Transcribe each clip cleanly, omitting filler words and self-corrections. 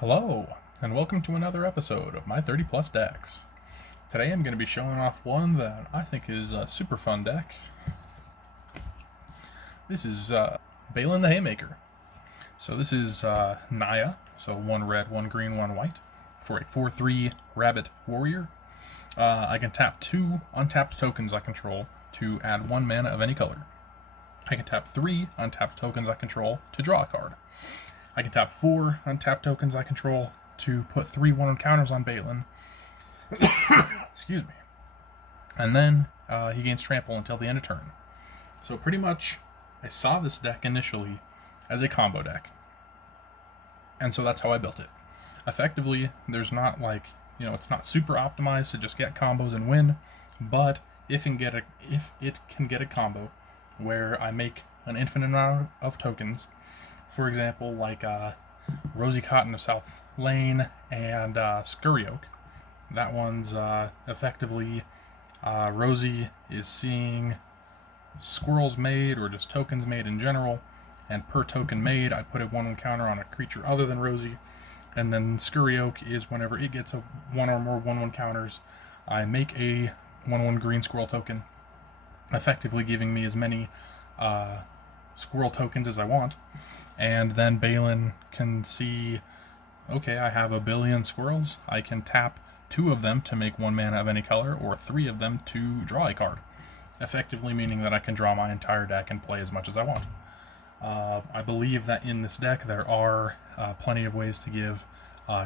Hello, and welcome to another episode of my 30 plus decks. Today I'm going to be showing off one that I think is a super fun deck. This is Baylen the Haymaker. So this is Naya, so 1 red, 1 green, 1 white, for a 4/3 rabbit warrior. I can tap 2 untapped tokens I control to add 1 mana of any color. I can tap 3 untapped tokens I control to draw a card. I can tap 4 untapped tokens I control to put 3/1 counters on Baylen. Excuse me. And then he gains trample until the end of turn. So pretty much, I saw this deck initially as a combo deck. And so that's how I built it. Effectively, there's not it's not super optimized to just get combos and win, but if it can get a combo where I make an infinite amount of tokens, for example, like Rosy Cotton of South Lane and Scurry Oak. That one's effectively Rosie is seeing squirrels made or just tokens made in general, and per token made, I put a 1/1 counter on a creature other than Rosie. And then Scurry Oak is whenever it gets a 1 or more 1/1 counters, I make a 1/1 green squirrel token, effectively giving me as many squirrel tokens as I want. And then Baylen can see, okay, I have a billion squirrels. I can tap 2 of them to make 1 mana of any color, or 3 of them to draw a card. Effectively meaning that I can draw my entire deck and play as much as I want. I believe that in this deck there are plenty of ways to give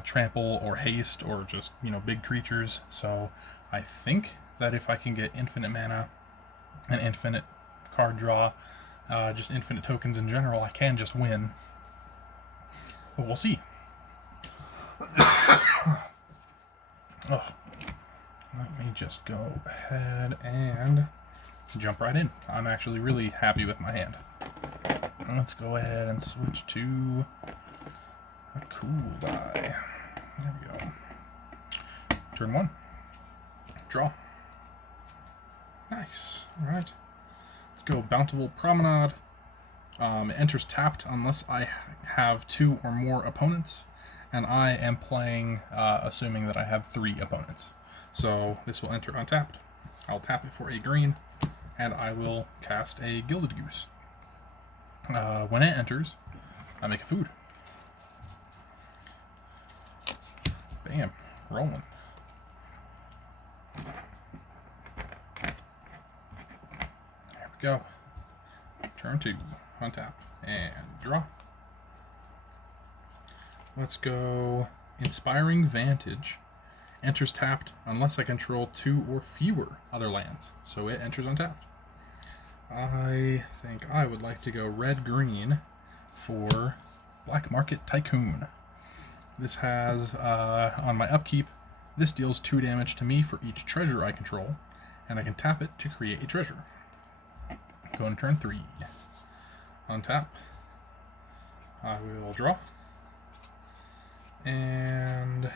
trample or haste or just, big creatures. So I think that if I can get infinite mana and infinite card draw, just infinite tokens in general, I can just win. But we'll see. Oh, let me just go ahead and jump right in. I'm actually really happy with my hand. Let's go ahead and switch to a cool die. There we go. Turn 1. Draw. Nice. Alright. Let's go Bountiful Promenade. It enters tapped unless I have 2 or more opponents, and I am playing assuming that I have 3 opponents. So this will enter untapped. I'll tap it for a green, and I will cast a Gilded Goose. When it enters, I make a food. Bam. Rolling. There we go. Turn 2. Untap. And draw. Let's go Inspiring Vantage. Enters tapped unless I control 2 or fewer other lands. So it enters untapped. I think I would like to go red-green for Black Market Tycoon. This has, on my upkeep, this deals 2 damage to me for each treasure I control, and I can tap it to create a treasure. Go on turn 3. Untap. I will draw. And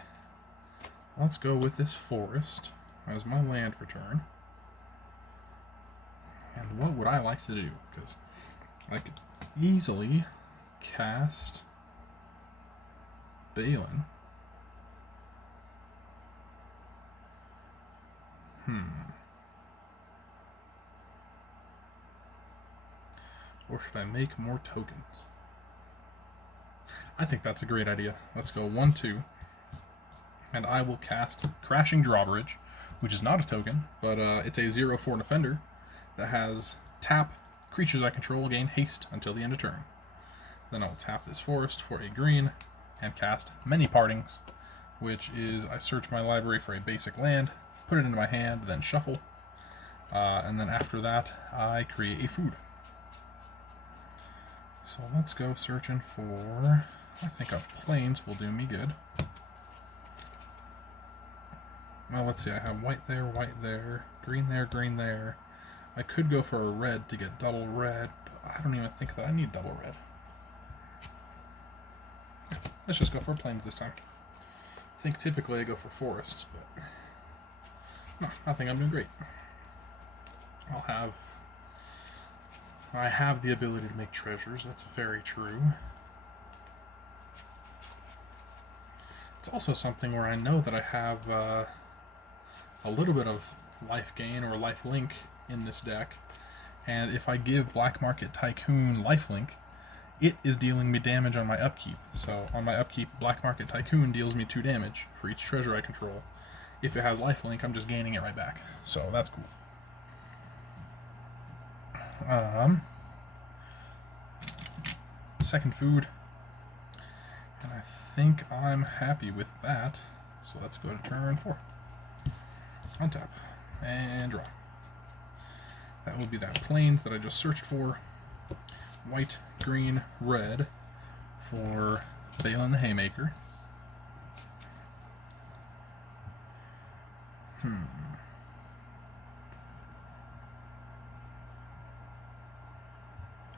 let's go with this forest as my land for turn. And what would I like to do? Because I could easily cast Baylen. Or should I make more tokens? I think that's a great idea. Let's go 1/2. And I will cast Crashing Drawbridge, which is not a token, but it's a 0/4 defender that has tap, creatures I control gain haste until the end of turn. Then I'll tap this forest for a green and cast Many Partings, which is I search my library for a basic land, put it into my hand, then shuffle, and then after that I create a food. So let's go searching for, I think a plains will do me good. Well, let's see, I have white there, green there. I could go for a red to get double red, but I don't even think that I need double red. Let's just go for plains this time. I think typically I go for forests, but no, I think I'm doing great. I have the ability to make treasures, that's very true. It's also something where I know that I have a little bit of life gain or life link in this deck, and if I give Black Market Tycoon lifelink, it is dealing me damage on my upkeep. So on my upkeep, Black Market Tycoon deals me 2 damage for each treasure I control. If it has lifelink, I'm just gaining it right back. So that's cool. Second food, and I think I'm happy with that. So let's go to turn 4. Untap and draw. That will be that plains that I just searched for. White, green, red for Baylen the Haymaker.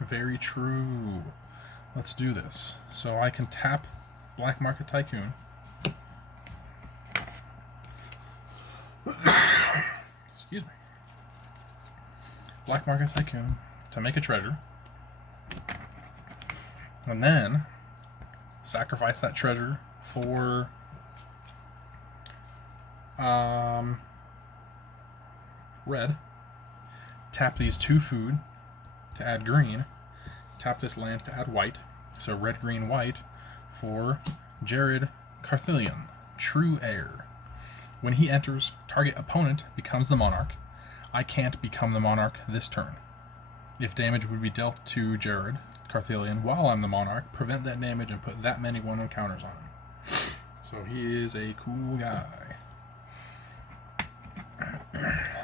Very true. Let's do this. So I can tap Black Market Tycoon. Excuse me. Black Market Tycoon to make a treasure. And then sacrifice that treasure for red. Tap these 2 food to add green. Tap this land to add white. So red, green, white for Jared Carthelion, True Heir. When he enters, target opponent becomes the monarch. I can't become the monarch this turn. If damage would be dealt to Jared Carthelion while I'm the monarch, prevent that damage and put that many 1/1 counters on him. So he is a cool guy.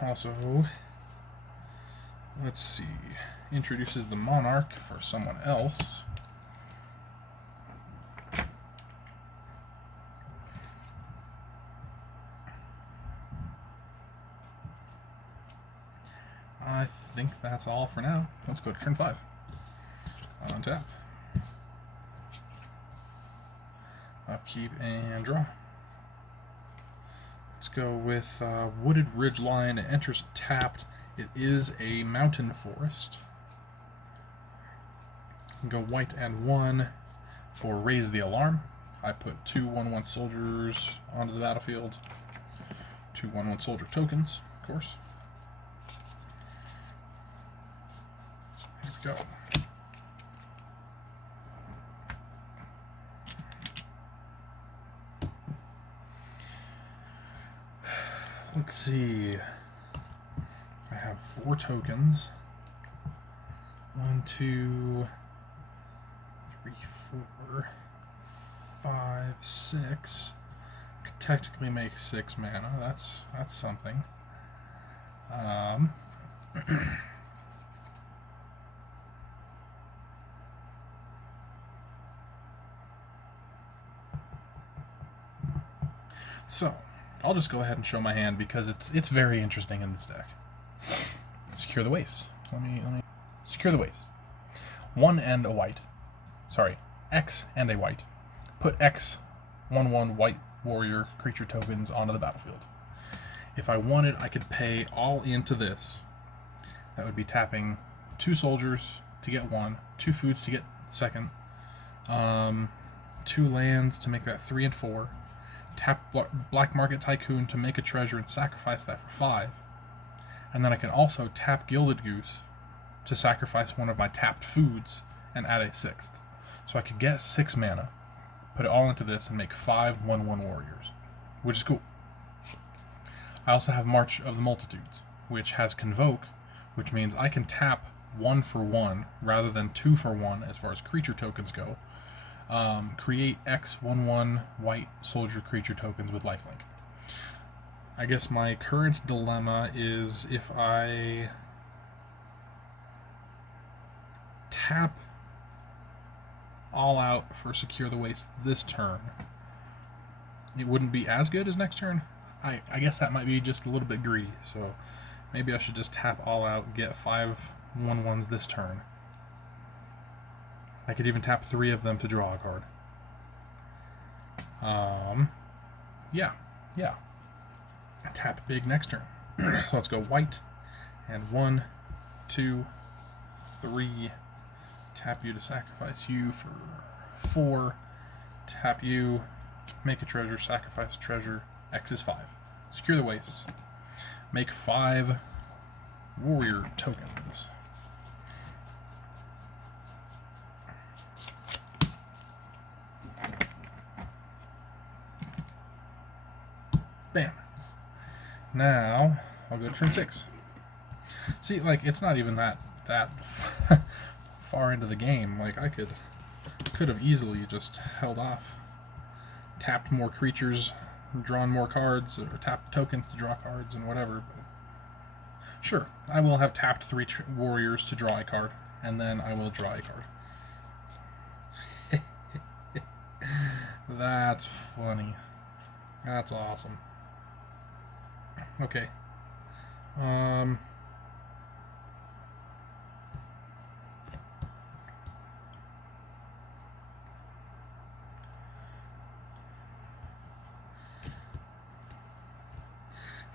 Also, let's see, introduces the monarch for someone else. I think that's all for now. Let's go to turn 5. Untap. Upkeep and draw. Let's go with Wooded Ridgeline. It enters tapped. It is a mountain forest. Go white and 1 for Raise the Alarm. I put 2 1/1 soldiers onto the battlefield. 2 1/1 soldier tokens, of course. Here we go. Let's see. I have 4 tokens. 1, 2, 3, 4, 5, 6. I could technically make 6 mana. That's something. So I'll just go ahead and show my hand because it's very interesting in this deck. Secure the Waste. Let me secure the Waste. 1 and a white. Sorry, X and a white. Put X 1/1 white warrior creature tokens onto the battlefield. If I wanted, I could pay all into this. That would be tapping 2 soldiers to get 1, 2 foods to get 2nd, 2 lands to make that 3 and 4. Tap Black Market Tycoon to make a treasure and sacrifice that for 5. And then I can also tap Gilded Goose to sacrifice one of my tapped foods and add a 6th. So I could get 6 mana, put it all into this, and make 5 1/1 warriors, which is cool. I also have March of the Multitudes, which has Convoke, which means I can tap 1 for 1 rather than 2 for 1 as far as creature tokens go. Create X 1/1 white soldier creature tokens with lifelink. I guess my current dilemma is if I tap all out for Secure the Waste this turn, it wouldn't be as good as next turn. I guess that might be just a little bit greedy, so maybe I should just tap all out, get 5 1/1s this turn. I could even tap 3 of them to draw a card. Yeah. Tap big next turn. So let's go white, and 1, 2, 3. Tap you to sacrifice you for 4. Tap you Make a treasure, sacrifice a treasure. X is 5. Secure the wastes. Make 5 warrior tokens. Bam. Now, I'll go to turn 6. See, like, it's not even that far into the game. Like, I could have easily just held off, tapped more creatures, drawn more cards, or tapped tokens to draw cards and whatever. But sure, I will have tapped 3 warriors to draw a card, and then I will draw a card. That's funny. That's awesome. Okay. I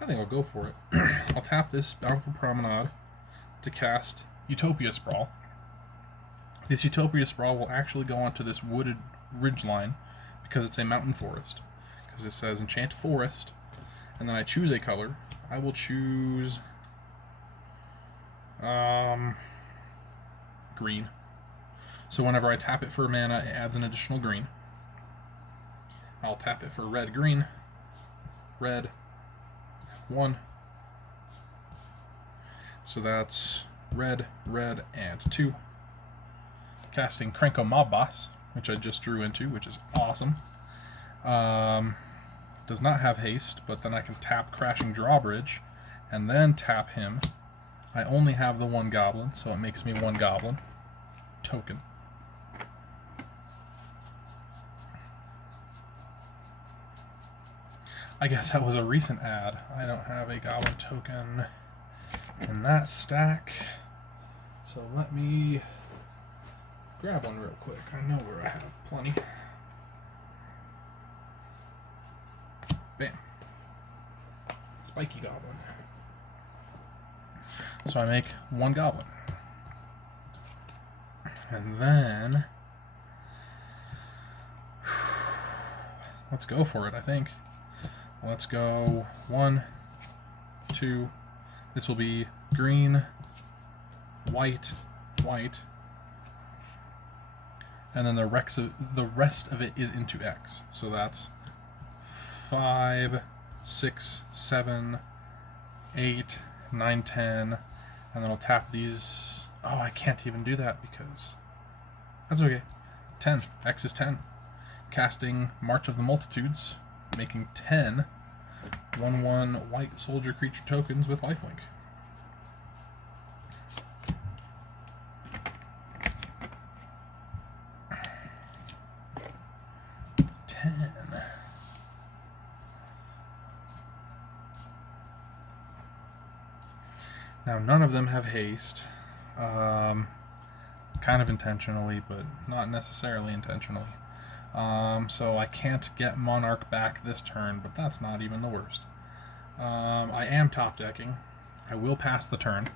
think I'll go for it. I'll tap this Bountiful Promenade to cast Utopia Sprawl. This Utopia Sprawl will actually go onto this wooded ridgeline because it's a mountain forest. Because it says Enchant Forest, and then I choose a color. I will choose green. So whenever I tap it for mana, it adds an additional green. I'll tap it for red, green, red, 1. So that's red, red, and 2. Casting Krenko Mob Boss, which I just drew into, which is awesome. Does not have haste, but then I can tap Crashing Drawbridge and then tap him. I only have the 1 goblin, so it makes me 1 goblin token. I guess that was a recent add. I don't have a goblin token in that stack, so let me grab one real quick. I know where I have plenty. Bam. Spiky goblin. So I make 1 goblin. And then let's go for it, I think. Let's go 1, 2. This will be green, white, white. And then the rest of it is into X. So that's 5, 6, 7, 8, 9, 10. And then I'll tap these. Oh, I can't even do that because that's okay. 10. X is 10. Casting March of the Multitudes, making 10 1/1 white soldier creature tokens with lifelink. Now, none of them have haste, kind of intentionally, but not necessarily intentionally. So I can't get Monarch back this turn, but that's not even the worst. I am top decking. I will pass the turn,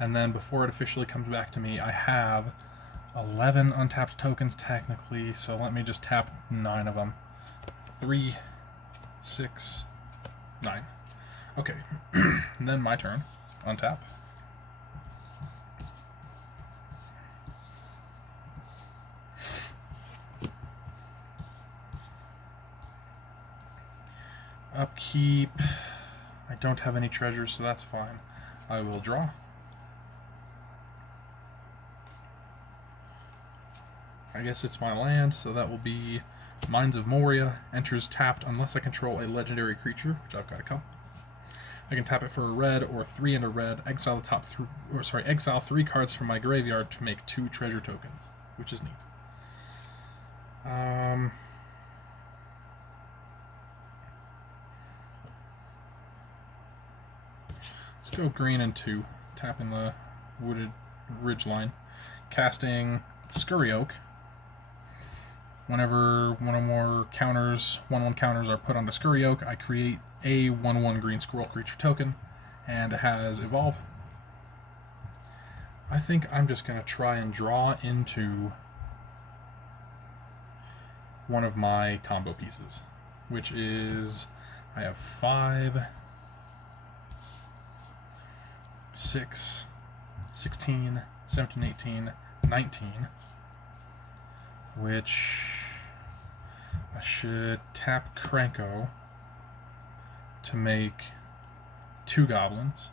and then before it officially comes back to me, I have 11 untapped tokens technically, so let me just tap 9 of them. 3, 6, 9. Okay, and then my turn. Untap. Upkeep. I don't have any treasures, so that's fine. I will draw. I guess it's my land, so that will be Mines of Moria. Enters tapped unless I control a legendary creature, which I've got a couple. I can tap it for a red or 3 and a red. Exile the exile 3 cards from my graveyard to make 2 treasure tokens, which is neat. Let's go green and 2. Tapping the wooded ridgeline. Casting Scurry Oak. Whenever one or more counters, 1/1 counters are put onto Scurry Oak, I create a 1/1 green squirrel creature token, and it has Evolve. I think I'm just going to try and draw into one of my combo pieces, which is I have 5, 6, 16, 17, 18, 19, which I should tap Cranko to make 2 goblins.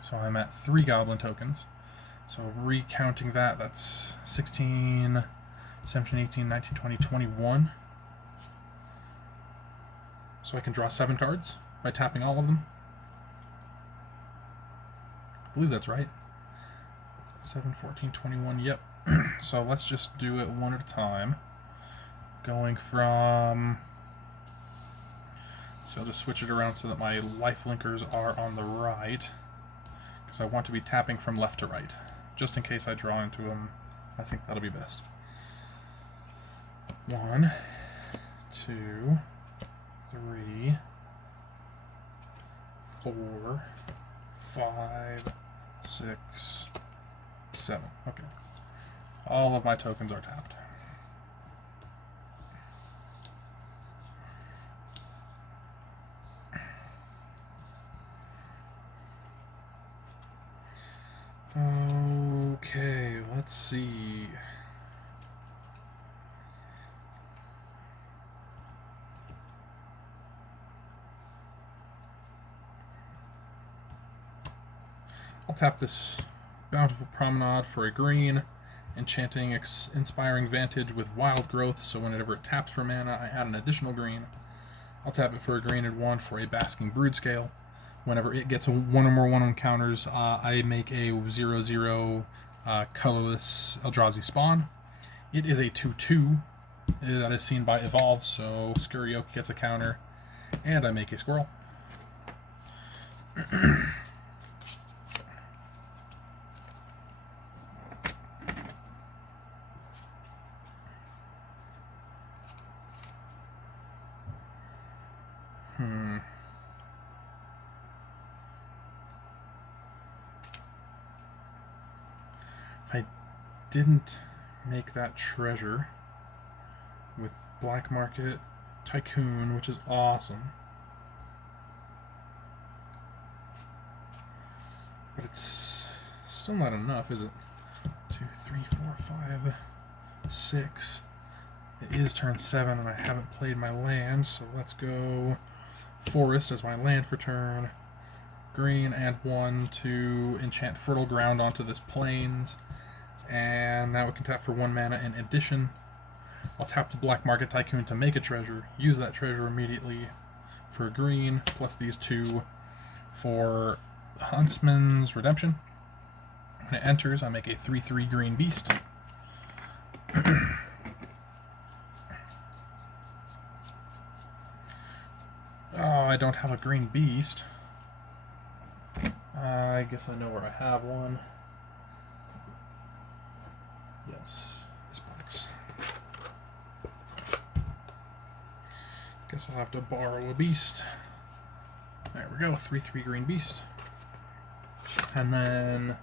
So I'm at 3 goblin tokens. So recounting that, that's 16, 17, 18, 19, 20, 21. So I can draw 7 cards by tapping all of them. I believe that's right. 7, 14, 21, yep. So let's just do it one at a time. Going from... So I'll just switch it around so that my life linkers are on the right, because I want to be tapping from left to right. Just in case I draw into them, I think that'll be best. 1, 2, 3, 4, 5, 6, 7. Okay. All of my tokens are tapped. Okay, let's see. I'll tap this Bountiful Promenade for a green, enchanting Inspiring Vantage with Wild Growth, so whenever it taps for mana, I add an additional green. I'll tap it for a green and 1 for a Basking Broodscale. Whenever it gets 1 or more 1 encounters, I make a 0/0 colorless Eldrazi spawn. It is a 2/2 that is seen by Evolve, so Skurioki gets a counter, and I make a squirrel. I didn't make that treasure with Black Market Tycoon, which is awesome. But it's still not enough, is it? 2, 3, 4, 5, 6. It is turn 7 and I haven't played my land, so let's go Forest as my land for turn. Green and 1 to enchant Fertile Ground onto this Plains. And now we can tap for 1 mana in addition. I'll tap the Black Market Tycoon to make a treasure, use that treasure immediately for a green, plus these 2 for Huntsman's Redemption. When it enters, I make a 3/3 green beast. Oh, I don't have a green beast. I guess I know where I have one. Yes, this box. Guess I'll have to borrow a beast. There we go, 3/3 green beast. And then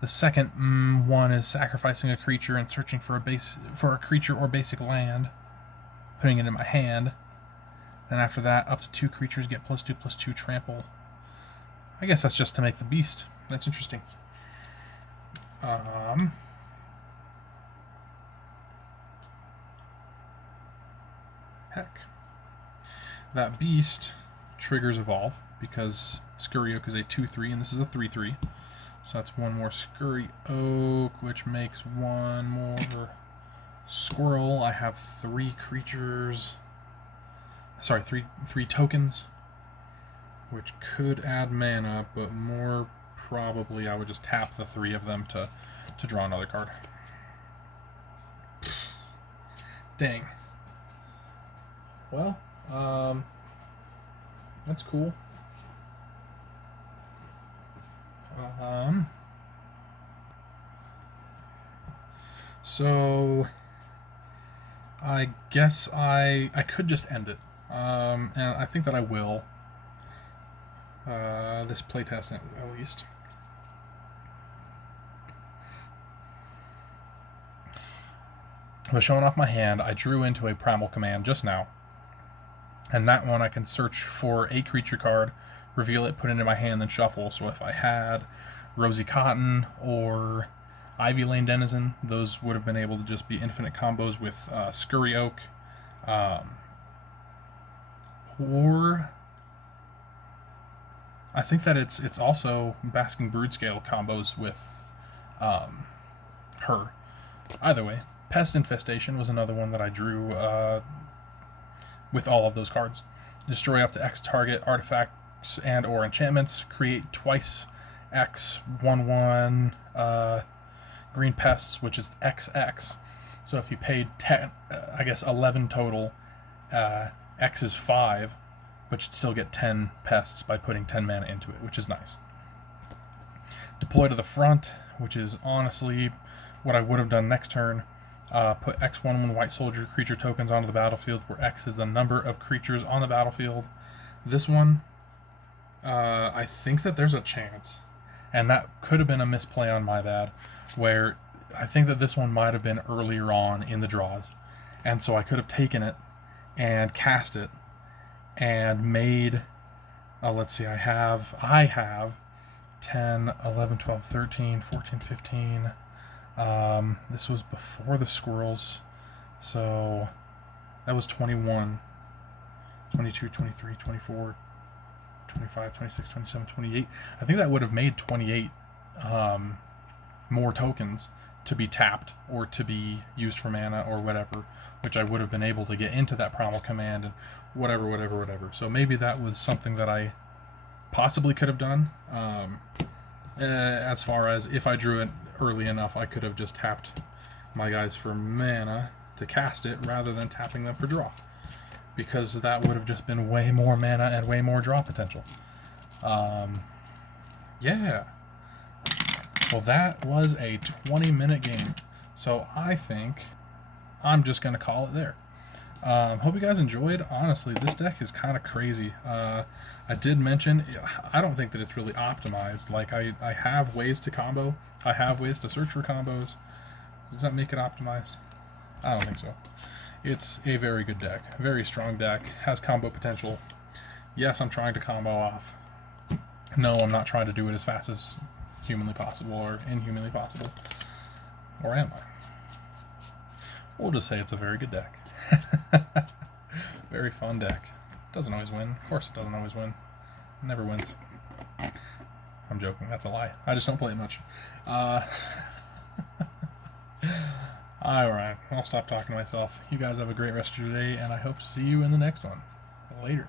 the second one is sacrificing a creature and searching for a creature or basic land, putting it in my hand. Then after that, up to 2 creatures get +2/+2 trample. I guess that's just to make the beast. That's interesting. Heck. That beast triggers Evolve because Skurioki is a 2/3 and this is a 3/3. So that's 1 more Skurioki, which makes 1 more Squirrel. I have 3 creatures. Sorry, three tokens, which could add mana, but more probably I would just tap the 3 of them to draw another card. Dang. Well, that's cool. So I guess I could just end it. And I think that I will. This playtest at least. I was showing off my hand. I drew into a Primal Command just now. And that one I can search for a creature card, reveal it, put it into my hand, then shuffle. So if I had Rosy Cotton or Ivy Lane Denizen, those would have been able to just be infinite combos with Scurry Oak. Or I think that it's also Basking Broodscale combos with her. Either way, Pest Infestation was another one that I drew with all of those cards. Destroy up to X target artifacts and or enchantments. Create twice X 1/1 green pests, which is XX. So if you paid 10, 11 total, X is 5, but you'd still get 10 pests by putting 10 mana into it, which is nice. Deploy to the front, which is honestly what I would have done next turn. Put X1/1 white soldier creature tokens onto the battlefield, where X is the number of creatures on the battlefield. This one, I think that there's a chance, and that could have been a misplay on my bad, where I think that this one might have been earlier on in the draws, and so I could have taken it and cast it and made, let's see, I have 10, 11, 12, 13, 14, 15. This was before the squirrels, so that was 21, 22, 23, 24, 25, 26, 27, 28. I think that would have made 28 more tokens to be tapped or to be used for mana or whatever, which I would have been able to get into that Primal Command and whatever. So maybe that was something that I possibly could have done. As far as if I drew it early enough, I could have just tapped my guys for mana to cast it rather than tapping them for draw, because that would have just been way more mana and way more draw potential. Yeah. Well, that was a 20-minute game, so I think I'm just going to call it there. Hope you guys enjoyed. Honestly, this deck is kind of crazy. I did mention, I don't think that it's really optimized. Like, I have ways to combo. I have ways to search for combos. Does that make it optimized? I don't think so. It's a very good deck. Very strong deck. Has combo potential. Yes, I'm trying to combo off. No, I'm not trying to do it as fast as humanly possible or inhumanly possible. Or am I? We'll just say it's a very good deck. Very fun deck. Doesn't always win. Of course it doesn't always win. It never wins. I'm joking. That's a lie. I just don't play it much. Alright. I'll stop talking to myself. You guys have a great rest of your day, and I hope to see you in the next one. Later.